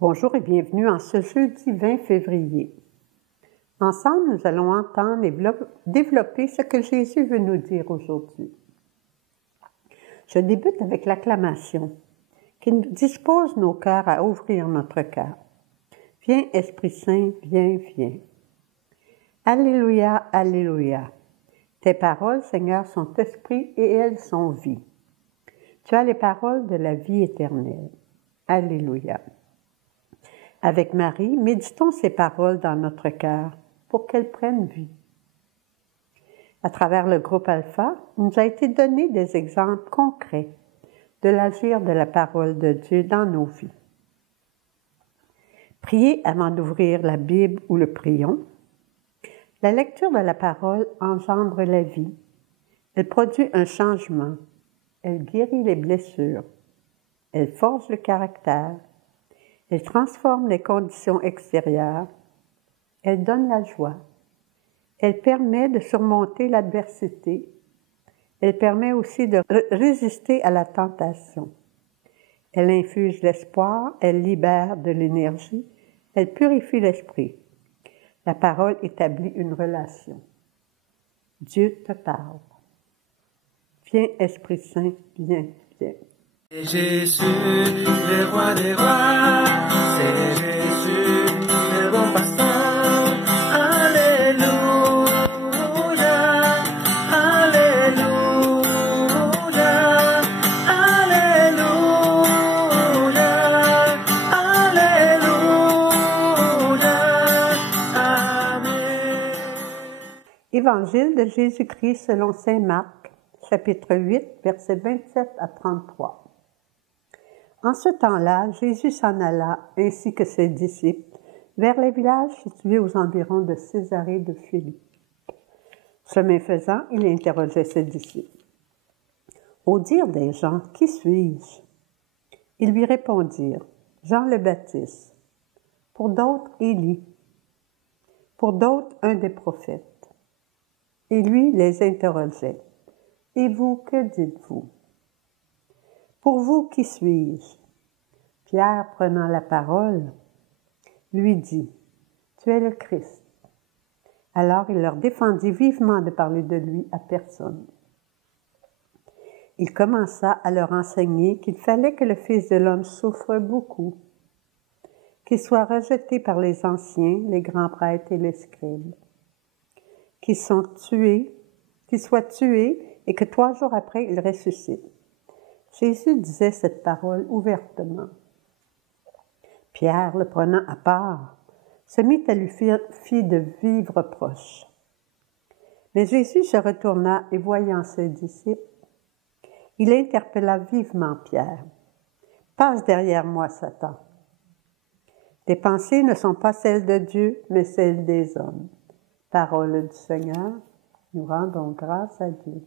Bonjour et bienvenue en ce jeudi 20 février. Ensemble, nous allons entendre et développer ce que Jésus veut nous dire aujourd'hui. Je débute avec l'acclamation qui nous dispose nos cœurs à ouvrir notre cœur. Viens, Esprit Saint, viens, viens. Alléluia, Alléluia. Tes paroles, Seigneur, sont esprit et elles sont vie. Tu as les paroles de la vie éternelle. Alléluia. Avec Marie, méditons ces paroles dans notre cœur pour qu'elles prennent vie. À travers le groupe Alpha, il nous a été donné des exemples concrets de l'agir de la parole de Dieu dans nos vies. Prier avant d'ouvrir la Bible ou le prions. La lecture de la parole engendre la vie. Elle produit un changement. Elle guérit les blessures. Elle forge le caractère. Elle transforme les conditions extérieures. Elle donne la joie. Elle permet de surmonter l'adversité. Elle permet aussi de résister à la tentation. Elle infuse l'espoir, elle libère de l'énergie, elle purifie l'esprit. La parole établit une relation. Dieu te parle. Viens, Esprit Saint, viens, viens. C'est Jésus, le roi des rois, c'est Jésus, le bon pasteur. Alléluia, Alléluia, Alléluia, Alléluia, Amen. Évangile de Jésus-Christ selon saint Marc, chapitre 8, versets 27 à 33. En ce temps-là, Jésus s'en alla, ainsi que ses disciples, vers les villages situés aux environs de Césarée de Philippe. Chemin faisant, il interrogeait ses disciples. « Au dire des gens, qui suis-je? » Ils lui répondirent, « Jean le Baptiste. Pour d'autres, Élie. Pour d'autres, un des prophètes. » Et lui les interrogeait. « Et vous, que dites-vous? » Pour vous, qui suis-je? Pierre, prenant la parole, lui dit, « Tu es le Christ. » Alors il leur défendit vivement de parler de lui à personne. Il commença à leur enseigner qu'il fallait que le Fils de l'homme souffre beaucoup, qu'il soit rejeté par les anciens, les grands prêtres et les scribes, qu'il soit tué et que 3 jours après il ressuscite. Jésus disait cette parole ouvertement. Pierre, le prenant à part, se mit à lui faire de vifs reproches. Mais Jésus se retourna et voyant ses disciples, il interpella vivement Pierre. « Passe derrière moi, Satan. Tes pensées ne sont pas celles de Dieu, mais celles des hommes. » Parole du Seigneur, nous rendons grâce à Dieu.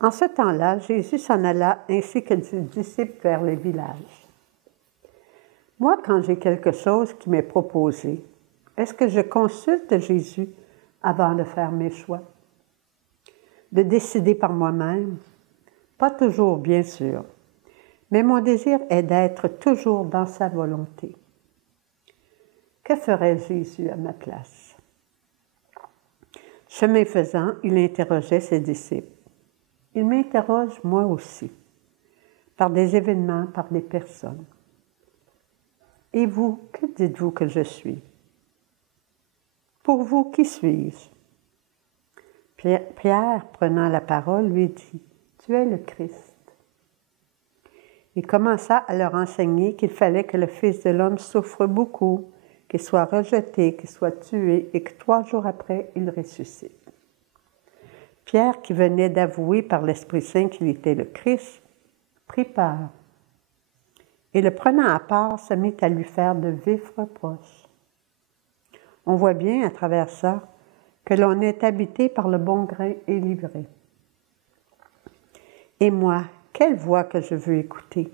En ce temps-là, Jésus s'en alla ainsi que ses disciples vers les villages. Moi, quand j'ai quelque chose qui m'est proposé, est-ce que je consulte Jésus avant de faire mes choix? De décider par moi-même? Pas toujours, bien sûr, mais mon désir est d'être toujours dans sa volonté. Que ferait Jésus à ma place? Chemin faisant, il interrogeait ses disciples. Il m'interroge moi aussi, par des événements, par des personnes. Et vous, que dites-vous que je suis? Pour vous, qui suis-je? Pierre, prenant la parole, lui dit, « Tu es le Christ. » Il commença à leur enseigner qu'il fallait que le Fils de l'homme souffre beaucoup, qu'il soit rejeté, qu'il soit tué et que 3 jours après, il ressuscite. Pierre, qui venait d'avouer par l'Esprit Saint qu'il était le Christ, prit peur et, le prenant à part, se mit à lui faire de vifs reproches. On voit bien à travers ça que l'on est habité par le bon grain et livré. Et moi, quelle voix que je veux écouter?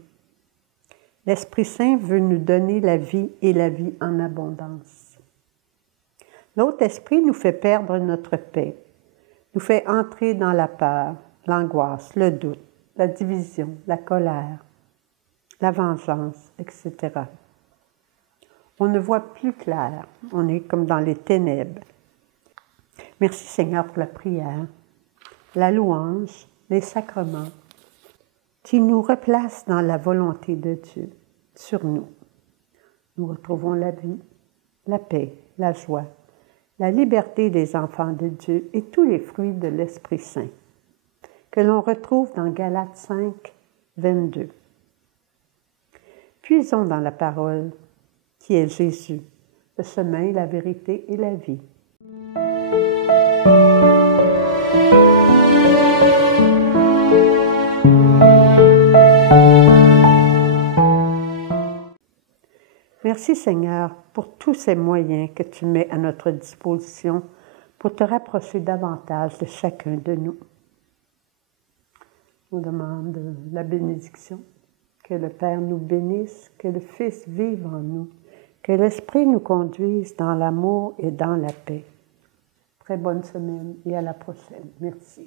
L'Esprit Saint veut nous donner la vie et la vie en abondance. L'autre esprit nous fait perdre notre paix. nous fait entrer dans la peur, l'angoisse, le doute, la division, la colère, la vengeance, etc. On ne voit plus clair, on est comme dans les ténèbres. Merci Seigneur pour la prière, la louange, les sacrements, qui nous replacent dans la volonté de Dieu sur nous. Nous retrouvons la vie, la paix, la joie, la liberté des enfants de Dieu et tous les fruits de l'Esprit Saint, que l'on retrouve dans Galates 5, 22. Puisons dans la parole qui est Jésus, le chemin, la vérité et la vie. Merci Seigneur pour tous ces moyens que tu mets à notre disposition pour te rapprocher davantage de chacun de nous. On demande la bénédiction, que le Père nous bénisse, que le Fils vive en nous, que l'Esprit nous conduise dans l'amour et dans la paix. Très bonne semaine et à la prochaine. Merci.